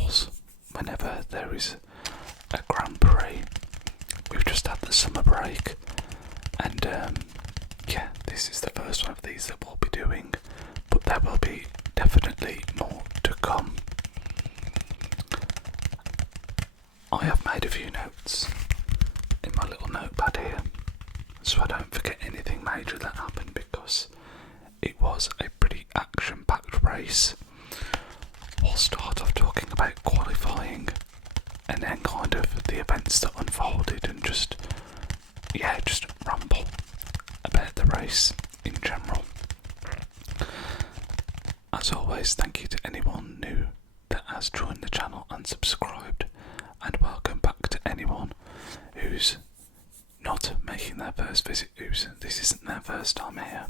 course, whenever there is a Grand Prix. We've just had the summer break, and this is the first one of these that we'll be doing, but there will be definitely more to come. I have made a few notes in my little notepad here, so I don't forget anything major that happened, because it was a pretty action-packed race. We'll start off talking about qualifying, and then kind of the events that unfolded, and just ramble about the race in general. As always, thank you to anyone new that has joined the channel and subscribed, and welcome back to anyone who's not making their first visit, this isn't their first time here.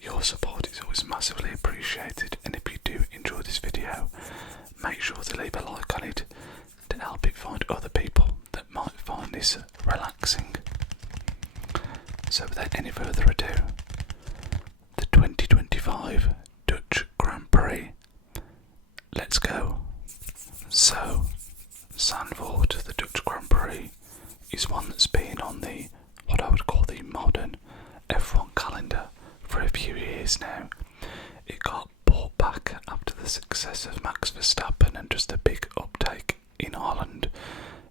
Your support is always massively appreciated, and if you do enjoy this video, make sure to leave a like on it to help it find other people that might find this relaxing. So without any further ado, the 2025 Dutch Grand Prix. Let's go. So, Zandvoort, the Dutch Grand Prix, is one that's been on the, what I would call the modern F1 calendar for a few years now. It got brought back after the success of Max Verstappen and just a big uptake in Ireland,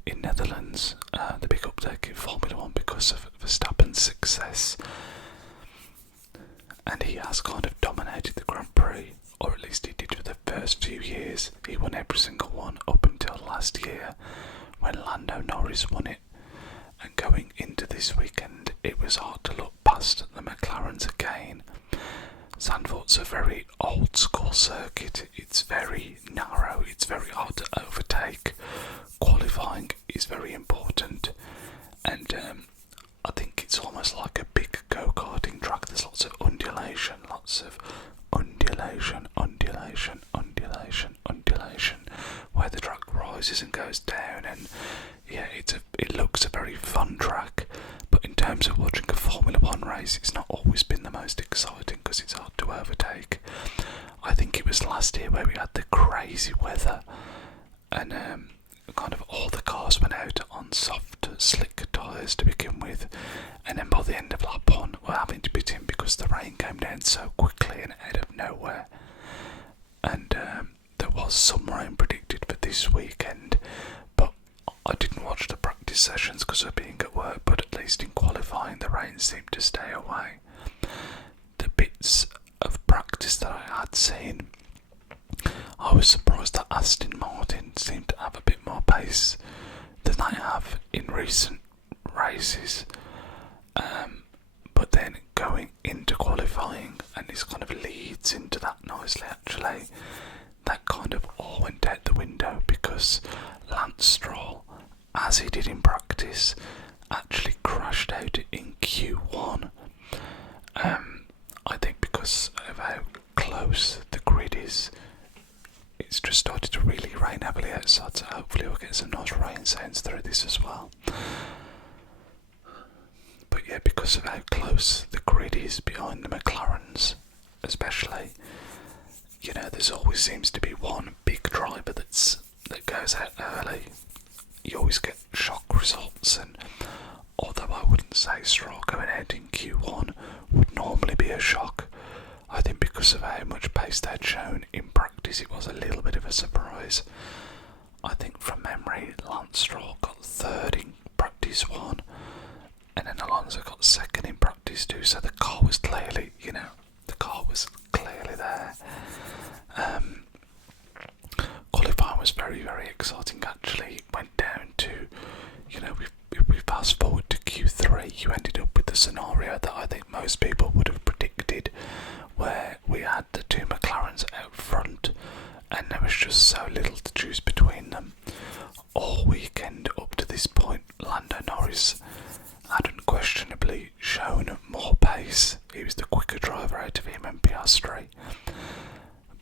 in Netherlands, the big uptake in Formula 1 because of Verstappen's success. And he has kind of dominated the Grand Prix, or at least he did for the first few years. He won every single one up until last year when Lando Norris won it. And going into this weekend, it was hard to look past the McLarens again. Zandvoort's a very old school circuit. It's very narrow, it's very hard to overtake. Qualifying is very important, and I think it's almost like a big go-karting track. There's lots of undulation, where the track rises and goes down, and it looks a very fun track. But in terms of watching a Formula 1 race, it's not always been the most exciting because it's hard to overtake. I think it was last year where we had the crazy weather, and kind of all the cars went out on soft, slick tyres to begin with, and then by the end of lap 1 we're having to pit in because the rain came down so quickly and out of nowhere. And there was some rain predicted for this weekend, but I didn't watch the practice sessions because of being at work, but at least in qualifying the rain seemed to stay away. The bits of practice that I had seen, I was surprised that Aston Martin seemed to have a bit more pace than they have in recent races. But then going into qualifying, and this kind of leads into that nicely actually, that kind of all went out the window because Lance Stroll, as he did in practice, actually crashed out in Q1. I think because of how close the grid is, it's just started to really rain heavily outside, so hopefully we'll get some nice rain sounds through this as well. But yeah, because of how close the grid is behind the McLarens especially, there's always seems to be one big driver that goes out early. You always get shock results, and although I wouldn't say Stroll going out in Q1 would normally be a shock, I think because of how much pace they'd shown in practice, it was a little bit of a surprise. I think from memory, Lance Stroll got third in practice 1, and then Alonso got second in practice 2, so the car was clearly, there. Qualifying was very, very exciting actually. It went down to, if we fast forward to Q3, you ended up with the scenario that I think most people would have predicted, where we had the two McLarens out front, and there was just so little to choose between them. All weekend up to this point, Lando Norris had unquestionably shown more pace. He was the quicker driver out of him and Piastri.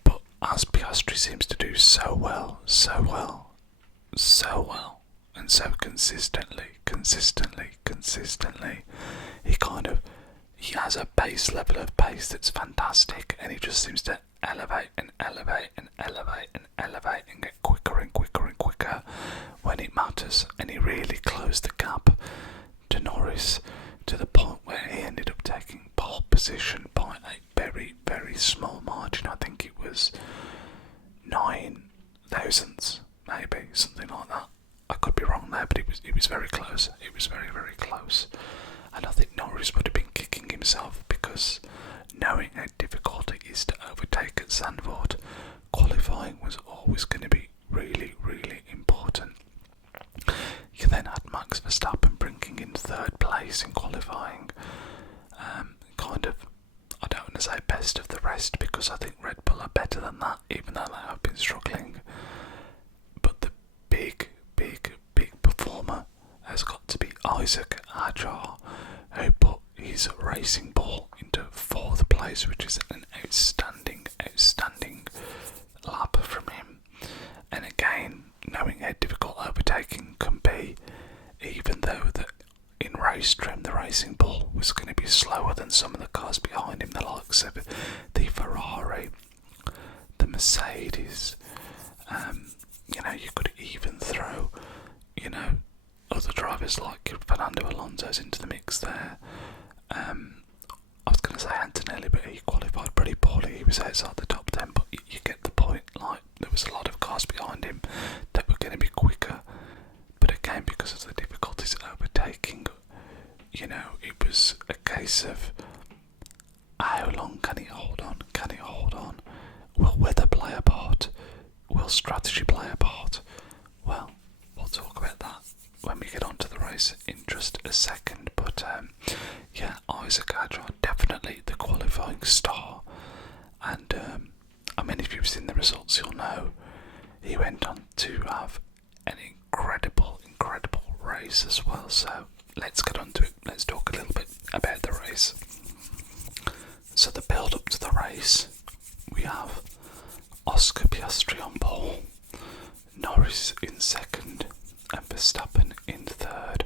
But as Piastri seems to do so well, and so consistently, he has a base level of pace that's fantastic, and he just seems to elevate and get quicker matters, and he really closed the gap to Norris to the point where he ended up taking pole position by a very, very small margin. I think it was 9 thousandths, maybe, something like that. I could be wrong there, but it was very close. It was very, very close. And I think Norris would have been kicking himself, because knowing how difficult it is to overtake at Zandvoort, qualifying was always going to be really, really important. You then had Max Verstappen bringing in 3rd place in qualifying. Kind of, I don't want to say best of the rest, because I think Red Bull are better than that, even though they have been struggling. But the big performer has got to be Isack Hadjar, who put his racing ball into 4th place, which is an outstanding lap from him. And again, knowing how difficult overtaking can be, even though that in race trim the racing ball was going to be slower than some of the cars behind him, the likes of the Ferrari, the Mercedes, you could even throw, other drivers like Fernando Alonso's into the mix there. I was going to say Antonelli, but he qualified pretty poorly. He was outside the top 10, but you get the point. Like, there was a lot of cars behind him that were going to be quicker, but again, because of the difficulties overtaking, it was a case of how long can he hold on? Can he hold on? Will weather play a part? Will strategy play a part? Well, we'll talk about that when we get onto the race in just a second. But Isack Hadjar, definitely the qualifying star. And if you've seen the results, you'll know he went on to have an incredible race as well. So let's get on to it. Let's talk a little bit about the race. So the build up to the race, we have Oscar Piastri on pole, Norris in 2nd, and Verstappen in 3rd.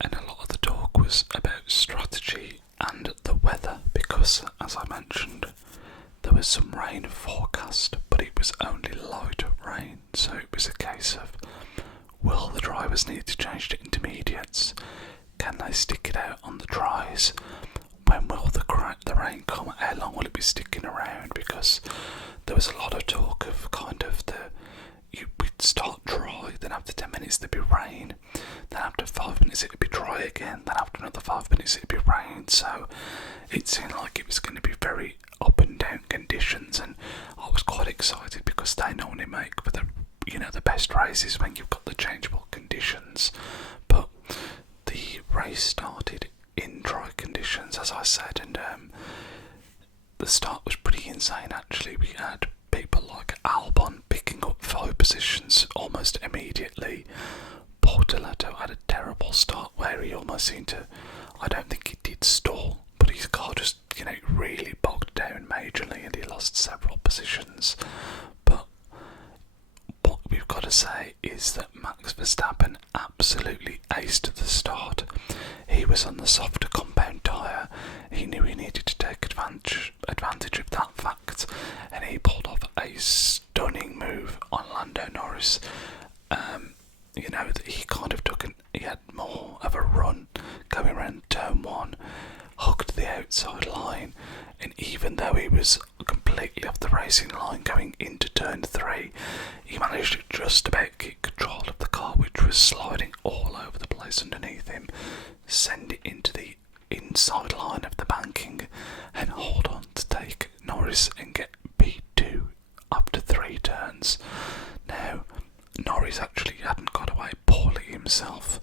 And a lot of the talk was about strategy and the weather, because, as I mentioned, there was some rain forecast, but it was only light rain, so it was a case of, will the drivers need to change to intermediates? Can they stick it out on the dries? When will the rain come? How long will it be sticking around? Because there was a lot of talk of we'd start dry, then after 10 minutes there'd be rain, then after 5 minutes it'd be dry again, then after another 5 minutes it'd be rain. So it seemed like it was going to be very up and down conditions, and I was quite excited because they normally make for the best races when you've got the changeable conditions. But the race started in dry conditions, as I said, and the start was pretty insane actually. We had people like Albon picking up 5 positions almost immediately. Portoletto had a terrible start where he almost seemed to, I don't think he did stall, but his car just, really bogged down majorly and he lost several positions. But what we've got to say is that Max Verstappen absolutely aced the start. He was on the softer compound tyre. He knew he needed to take advantage of that fact, and he pulled off a stunning move on Lando Norris. That he kind of he had more of a run going around turn 1, hugged the outside line, and even though he was completely off the racing line going into turn 3, he managed to just about get control of the car, which was sliding all over the place underneath him, send it into the inside line of the banking, and hold on to take Norris and get P2 after 3 turns. Now, Norris actually hadn't got away poorly himself.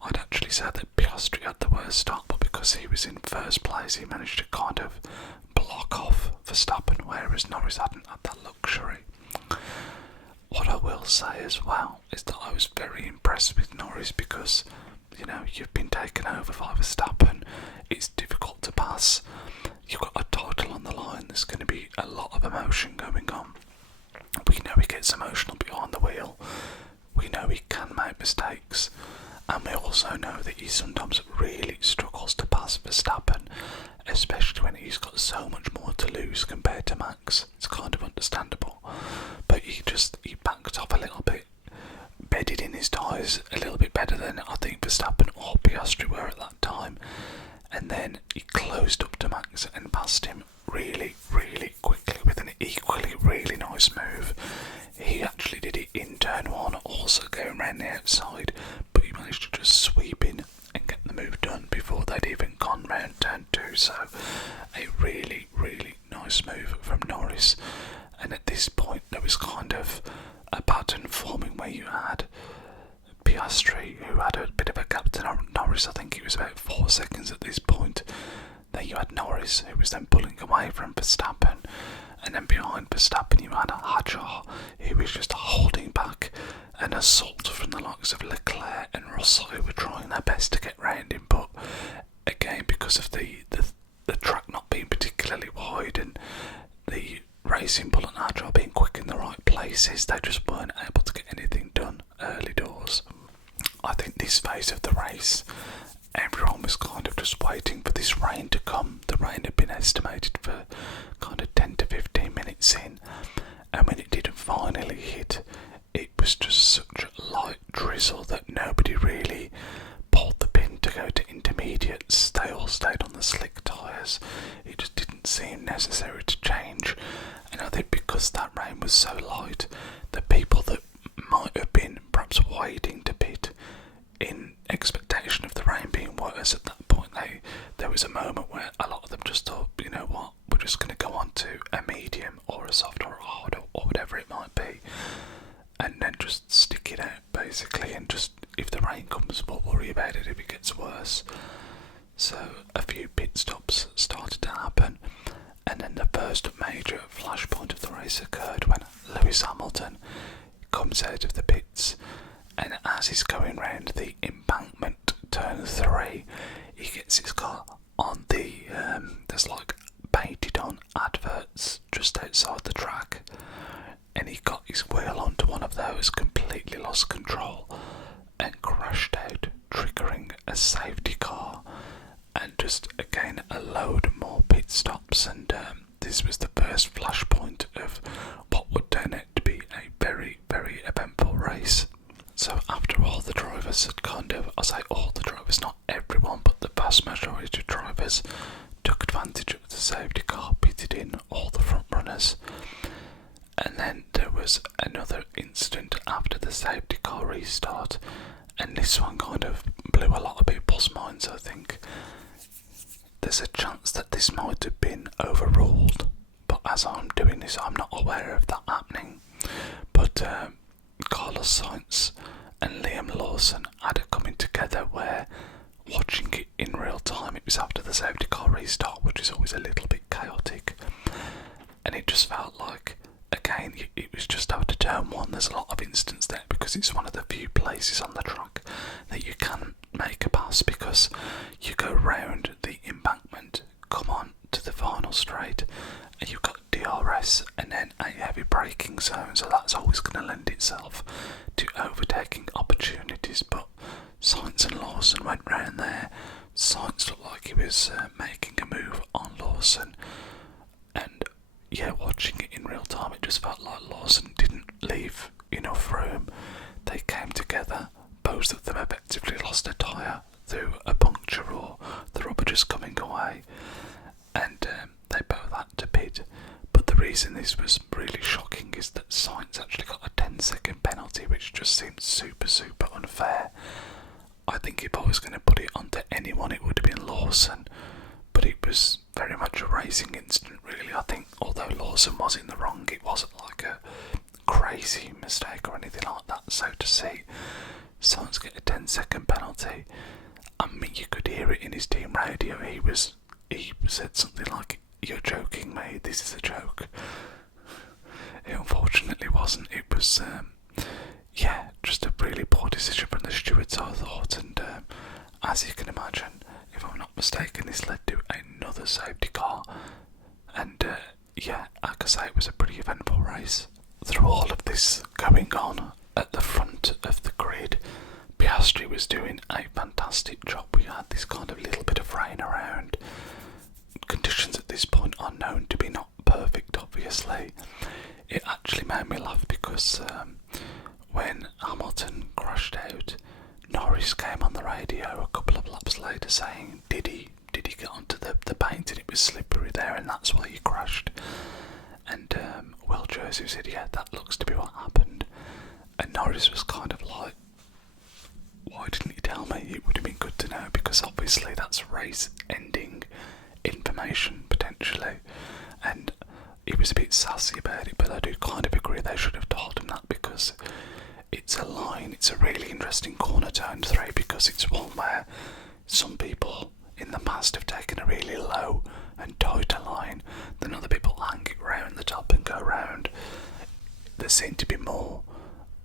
I'd actually say that Piastri had the worst start, but because he was in 1st place, he managed to kind of block off Verstappen, whereas Norris hadn't had that luxury. What I will say as well is that I was very impressed with Norris because, you've been taken over by Verstappen. It's difficult to pass. You've got a title on the line. There's going to be a lot of emotion going on. We know he gets emotional behind the wheel. We know he can make mistakes. And we also know that he sometimes really struggles to pass Verstappen, especially when he's got so much more to lose compared to Max. It's kind of understandable. But he backed off a little bit feeling his tyres a little bit better than I think Verstappen or Piastri were at that time. And then he closed up to Max and passed him really, really quickly with an equally really nice move. He actually did it in turn 1, also going around the outside, but he managed to just sweep in and get the move done before they'd even gone round turn 2. So a really, really nice move from Norris. And at this point there was kind of a pattern forming where you had Piastri, who had a bit of a gap to Norris. I think it was about 4 seconds at this point. Then you had Norris, who was then pulling away from Verstappen, and then behind Verstappen you had Hadjar, who was just holding back an assault from the likes of Leclerc and Russell, who were trying their best to get round him. But again, because of the track not being particularly wide and the Racing Bull and Hadjar being quick in the right places, they just weren't able to get anything done early doors. I think this phase of the race, everyone was kind of just waiting for this rain to come. The rain had been estimated for kind of 10 to 15 minutes in, and when it did finally hit, it was just such a light drizzle that nobody really pulled the pin to go to intermediates. They all stayed on the slick tyres. It just didn't seem necessary to change. And I think because that rain was so light, the people that might have been perhaps waiting to pit in expectation of the rain being worse at that point, there was a moment where a lot of them just thought, you know what, we're just going to go on to a medium or a soft or a hard or whatever it might be, and then just stick it out basically, and just, if the rain comes, we'll worry about it if it gets worse. So a few pit stops started to happen, and then the first major flashpoint of the race occurred when Lewis Hamilton comes out of the pits, and as he's going round the embankment turn 3, he gets his car on the there's like painted on adverts just outside the track, and he got his wheel onto one of those, completely lost control and crashed out, triggering a safety car, and just again a load more pit stops. And this was the first flashpoint of what would turn out to be a very, very eventful race. So after all the drivers had I say all the drivers, not everyone, but the vast majority of drivers took advantage of the safety car, pitted in all the front runners. And then there was another incident after the safety car restart, and this one kind of blew a lot of people's minds. I think there's a chance that this might have been overruled, but as I'm doing this, I'm not aware of that happening. But Carlos Sainz and Liam Lawson had a coming together where, watching it in real time, it was after the safety car restart, which is always a little bit chaotic, and it just felt like, again, it was just after turn 1. There's a lot of instance there because it's one of the few places on the track that you can make a pass, because you go round the embankment, come on to the final straight, and you've got DRS and then a heavy braking zone, so that's always going to lend itself to overtaking opportunities. But Sainz and Lawson went round there. Sainz looked like he was making a move on Lawson, and yeah, watching it in real time, it just felt like Lawson didn't leave enough room. They came together, both of them effectively lost a tyre through a puncture or the rubber just coming away, and they both had to pit. But the reason this was really shocking is that Sainz actually got a 10-second penalty, which just seemed super, super unfair. I think if I was going to put it onto anyone, it would have been Lawson, but it was very much a racing incident, really. I think although Lawson was in the wrong, it wasn't like a crazy mistake or anything like that. So to see Sainz get a 10-second penalty, I mean, you could hear it in his team radio. He said something like, "You're joking me, this is a joke." It unfortunately wasn't. It was just a really poor decision from the stewards, I thought, and as you can imagine, if I'm not mistaken, this led to another safety car, and like I say, it was a pretty eventful race. Through all of this going on at the front of the grid, Piastri was doing a fantastic job. We had this kind of little bit of rain around. Conditions at this point are known to be not perfect, obviously. It actually made me laugh because when Hamilton crashed out. Norris came on the radio a couple of laps later saying, did he get onto the paint and it was slippery there and that's why he crashed? And Will Jersey said, yeah, that looks to be what happened. And Norris was kind of like, why didn't you tell me? It would have been good to know, because obviously that's race ending information potentially. And he was a bit sassy about it, but I do kind of agree they should have told him that, because it's a line, it's a really interesting corner, turn 3, because it's one where some people in the past have taken a really low and tighter line, then other people hang it round the top and go round. There seemed to be more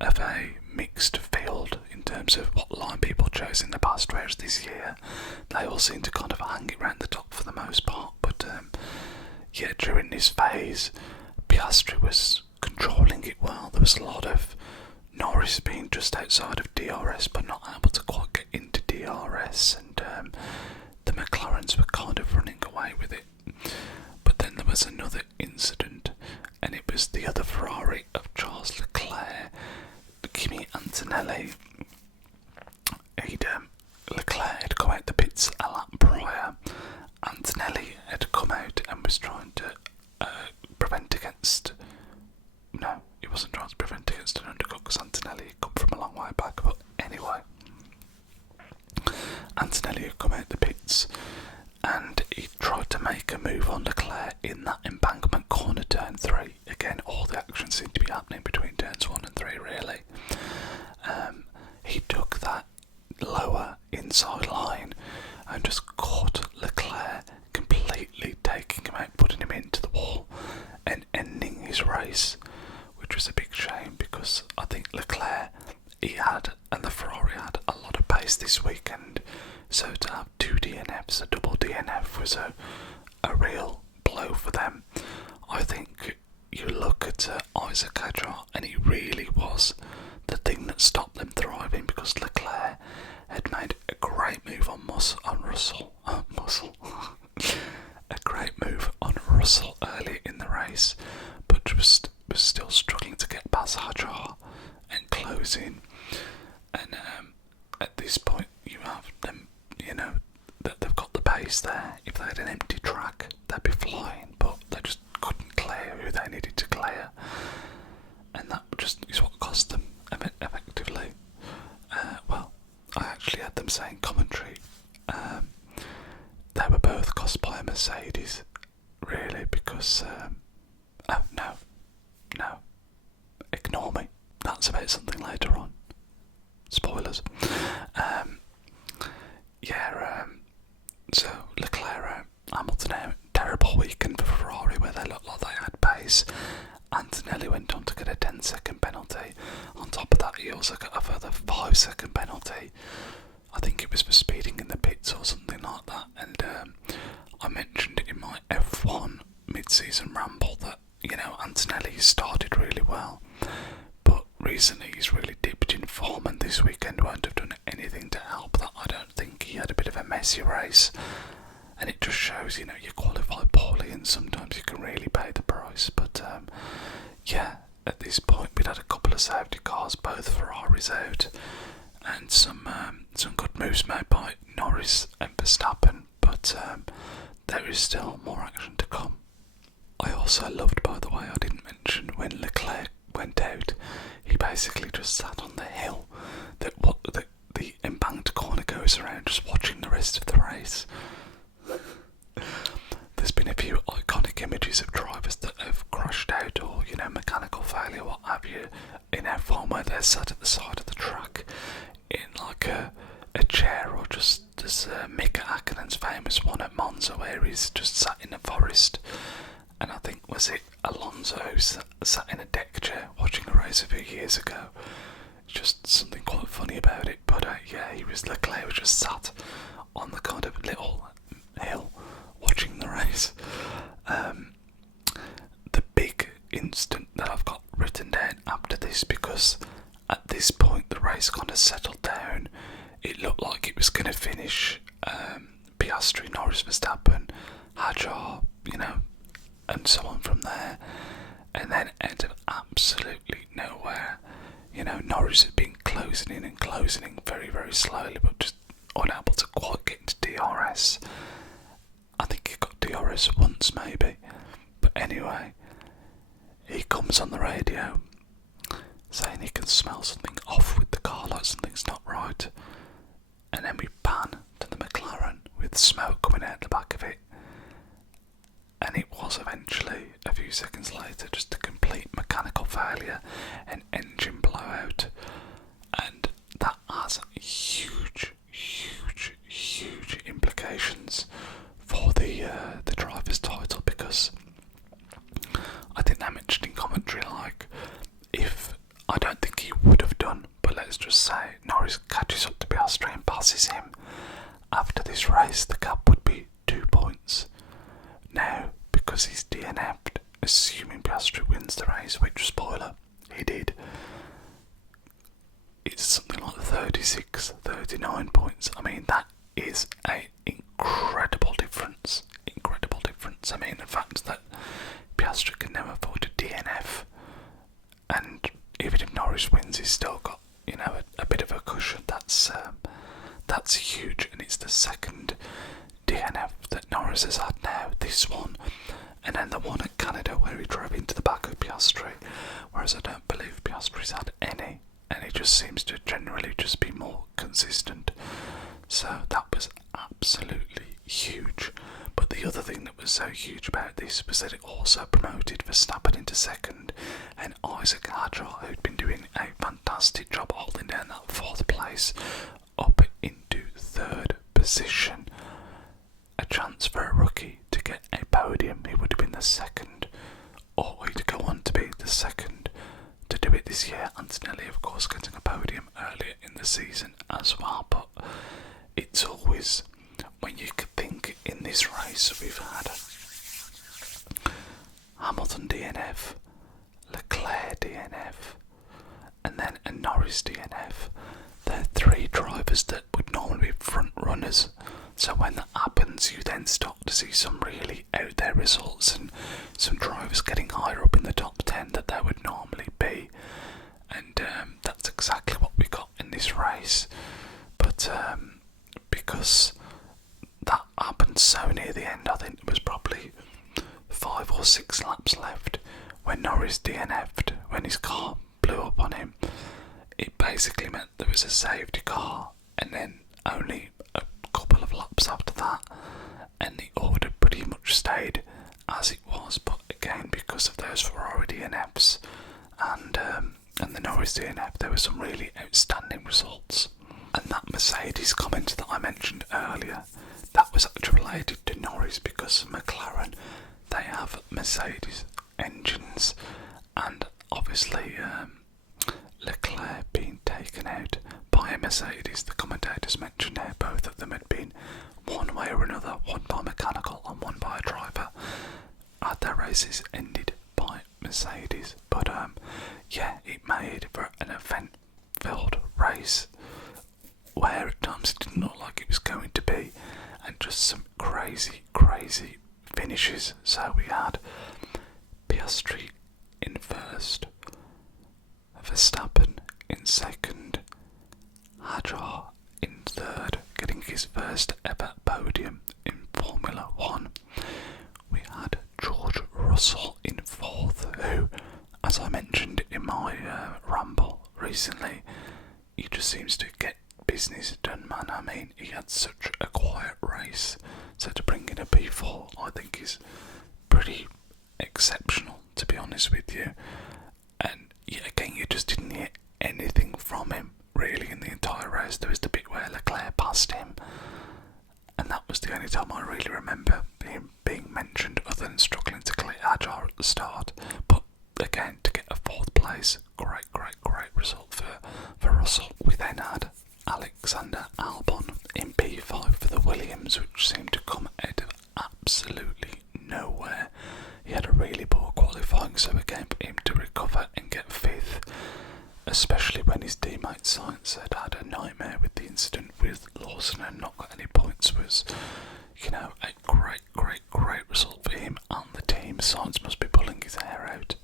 of a mixed field in terms of what line people chose in the past, whereas this year they all seem to kind of hang it round the top for the most part. But yeah, during this phase Piastri was controlling it well. There was a lot of Norris being just outside of DRS but not able to quite get into DRS, and the McLarens were kind of running away with it. But then there was another incident, and it was the other Ferrari of Charles Leclerc, Kimi Antonelli. Leclerc had come out the pits a lap prior. Antonelli had come out and was trying to prevent against... No, he wasn't trying to prevent against an undercut, because Antonelli had come from a long way back. But anyway, Antonelli had come out the pits and he tried to make a move on Leclerc in that embankment corner, turn 3. Again, all the action seemed to be happening between turns 1 and 3 really. He took that lower inside line and just caught Leclerc, completely taking him out, putting him into the wall and ending his race, which was a big shame, because I think Leclerc, he had, and the Ferrari had, a lot of pace this weekend, so to have 2 DNFs, a double DNF, was a real blow for them. I think you look at Isack Hadjar, and he really was the thing that stopped them thriving, because Leclerc had made a great move on Russell. A great move on Russell early in the race, but was still struggling to get past Hadjar and close in. And at this point, you have them, you know, that they've got the pace there. If they had an empty track, they'd be flying, but they just couldn't clear who they needed to clear, and that just is what cost them effectively. Well, I actually had them saying commentary. They were both cost by a Mercedes, really, because oh no, ignore me. That's about something later on. Spoilers. So Leclerc, Hamilton, terrible weekend for Ferrari, where they looked like they had pace. Antonelli went on to get a 10-second penalty. On top of that, he also got a further 5-second penalty. I think it was for speeding in the pits or something like that. And I mentioned it in my F1 mid-season ramble that, you know, Antonelli started really well, but recently he's really dipped in form, and this weekend won't have done anything to help that. I don't think. He had a bit of a messy race, and it just shows, you know, you qualify poorly and sometimes you can really pay the price. But yeah, at this point we'd had a couple of safety cars, both Ferraris out, and some good moves made by Norris and Verstappen, but there is still more action to come. I also loved, by the way, I didn't mention, when Leclerc went out, he basically just sat on the hill that the embanked corner goes around, just watching the rest of the race. There's been a few iconic images of drivers that have crashed out, or, you know, mechanical failure, what have you, in F1, where they're sat at the side of the track in like a chair, or just there's Mika Häkkinen's famous one at Monza where he's just sat in a forest, and I think, was it Alonso who sat in a deck chair watching a race a few years ago. Just something quite funny about it, but yeah, Leclerc was just sat on the kind of little hill watching the race. The big instant that I've got written down after this, because at this point the race kind of settled down, it looked like it was going to finish Piastri, Norris, Verstappen, Hadjar, you know, and so on from there, and then out of absolutely nowhere, you know, Norris had been closing closing in very, very slowly, but just unable to quite get into DRS. I think he got DRS once maybe, but anyway, he comes on the radio saying he can smell something off with the car, like something's not right, and then we pan to the McLaren with smoke coming out the back of it, and it was eventually, a few seconds later, just a complete mechanical failure and engine blowout, and that has huge implications for the driver's title, because I think they mentioned in commentary, like, if, I don't think he would have done, but let's just say Norris catches up to Piastri and passes him after this race, the gap would be 2 points. Now, because he's DNF'd, assuming Piastri wins the race, which, spoiler, he did, it's something like 36, 39 points. I mean, that is an incredible difference. I mean, the fact that Piastri can now afford a DNF, and even if Norris wins, he's still got, you know, a bit of a cushion. That's huge, and it's the second DNF that Norris has had now. This one, and then the one at Canada where he drove into the back of Piastri, whereas I don't believe Piastri's had any, and he just seems to generally just be more consistent. So that was absolutely huge. But the other thing that was so huge about this was that it also promoted Verstappen into second, and Isack Hadjar, who'd been doing a fantastic job holding down that 4th place, up into 3rd position. A chance for a rookie to get a podium. He would have been the second, or he'd go on to be the second to do it this year. Antonelli, of course, getting a podium earlier in the season as well, but it's always, when you could think in this race, we've had Hamilton DNF, Leclerc DNF, and then a Norris DNF. They're 3 drivers that would normally be front runners, so when that happens, you then start to see some really out there results and some drivers getting higher up in the top 10 that they would normally be, and that's exactly what we got in this race. But because that happened so near the end, I think there was probably 5 or 6 laps left when Norris DNF'd, when his car blew up on him. It basically meant there was a safety car, and then only a couple of laps after that, and the order pretty much stayed as it was. But again, because of those Ferrari DNFs and the Norris DNF, there were some really outstanding results. And that Mercedes comment that I mentioned earlier, that was actually related to Norris, because McLaren, they have Mercedes engines, and obviously Leclerc being taken out by a Mercedes, the commentators mentioned how both of them had been, one way or another, one by mechanical and one by a driver, had their races ended by Mercedes. But yeah, it made for an event-filled race where at times it didn't look like it was going to be, and just some crazy finishes. So we had Piastri in first, Verstappen in second, Hadjar in third, getting his first ever podium in Formula 1. We had George Russell in fourth, who, as I mentioned in my ramble recently, he just seems to get business done, man. I mean, he had such a quiet race, so to bring in a P4 I think is pretty exceptional, to be honest with you. And yeah, again, you just didn't hear anything from him really in the entire race. There was the bit where Leclerc passed him, and that was the only time I really remember him being mentioned, other than struggling to clear Hadjar at the start. But again, to get a 4th place, great result for Russell. We then had Alexander Albon in P5 for the Williams, which seemed to come out of absolutely nowhere. He had a really poor qualifying, so again for him to recover and get 5th, especially when his teammate Sainz had a nightmare with the incident with Lawson and not got any points, was, you know, a great result for him and the team. Sainz must be pulling his hair out.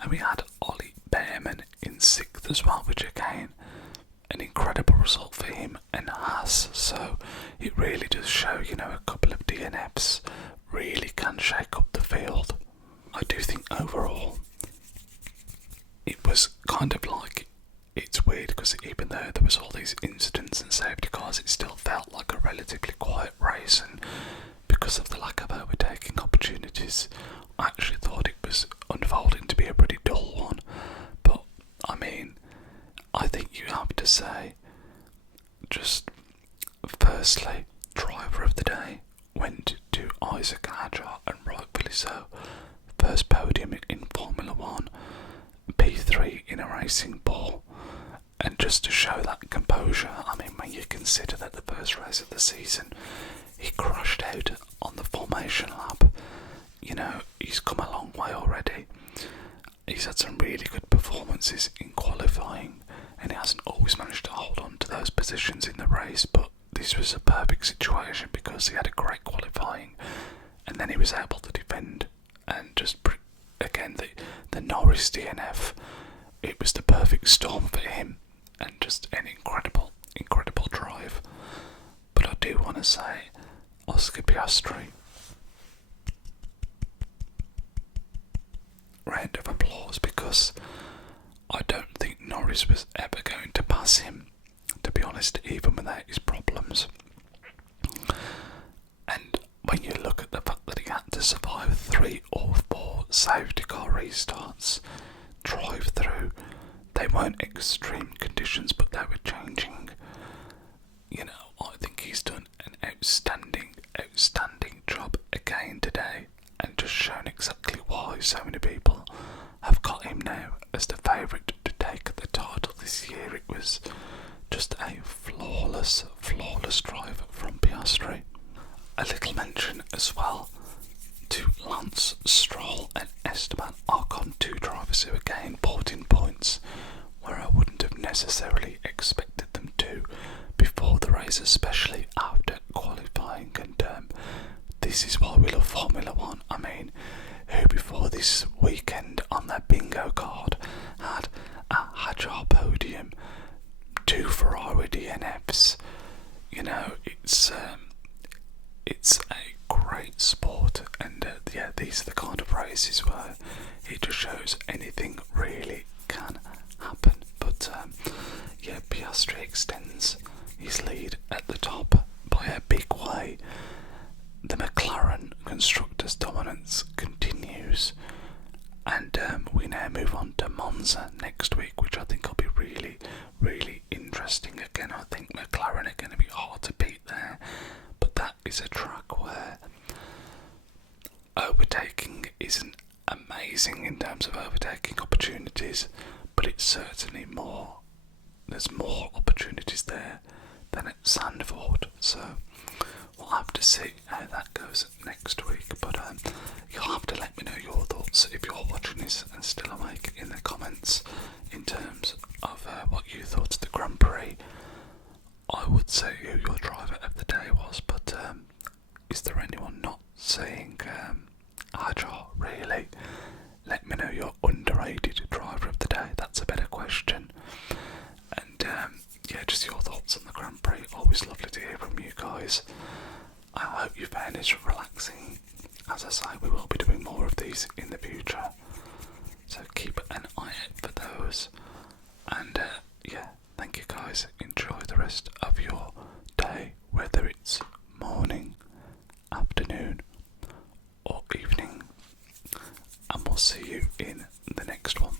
And we had Ollie Behrman in 6th as well, which again, an incredible result for him and Haas, so it really does show, a couple of DNFs really can shake up the field. I do think overall it was kind of like, it's weird because even though there was all these incidents and safety cars, it still felt like a relatively quiet race, and because of the lack of overtaking opportunities, I actually thought it was unfolding to be a pretty dull one. But I mean, I think you have to say, just firstly, driver of the day went to Isack Hadjar, and rightfully so. First podium in Formula 1, P3 in a racing ball, and just to show that composure, I mean, when you consider that the first race of the season he crashed out on the formation lap, he's come a long way already. He's had some really good performances in qualifying, and he hasn't always managed to hold on to those positions in the race, but this was a perfect situation because he had a great qualifying and then he was able to defend, and just again the Norris DNF, it was the perfect storm for him, and just an incredible drive. But I do want to say, Oscar Piastri, round of applause, because I don't think Norris was ever going to pass him, to be honest, even without his problems. And when you look at the fact that he had to survive 3 or 4 safety car restarts, drive through, they weren't extreme conditions, but they were changing. I think he's done an outstanding job again today, and just shown exactly why so many people have got him now as the favourite to take the title this year. It was just a flawless drive from Piastri. A little mention as well to Lance Stroll and Esteban Ocon, 2 drivers who again brought in points where I wouldn't have necessarily expected them to before the race, especially after qualifying. And this is why we love Formula 1. I mean, who before this weekend on their bingo card had a Hadjar podium, 2 Ferrari DNFs? It's a great sport, and these are the kind of races where it just shows anything really can happen. But Piastri extends his lead at the top by a big way. The McLaren constructors' dominance continues, and we now move on to Monza next week, which I think will be really interesting. Again, I think McLaren are going to be hard to beat there, but that is a track where overtaking isn't amazing in terms of overtaking opportunities, but it's certainly there's more opportunities there than at Zandvoort, so we'll have to see how that goes next week. But you'll have to let me know your thoughts if you're watching this and still awake in the comments in terms of what you thought of the Grand Prix. I would say who your driver of the day was, but is there anyone not saying Hadjar, really? Let me know your underrated driver of the day. That's a better question. And just your thoughts on the Grand Prix. Always lovely to hear from you guys. I hope you found it relaxing. As I say, we will be doing more of these in the future, so keep an eye out for those. And thank you guys. Enjoy the rest of your day, whether it's morning, afternoon or evening, and we'll see you in the next one.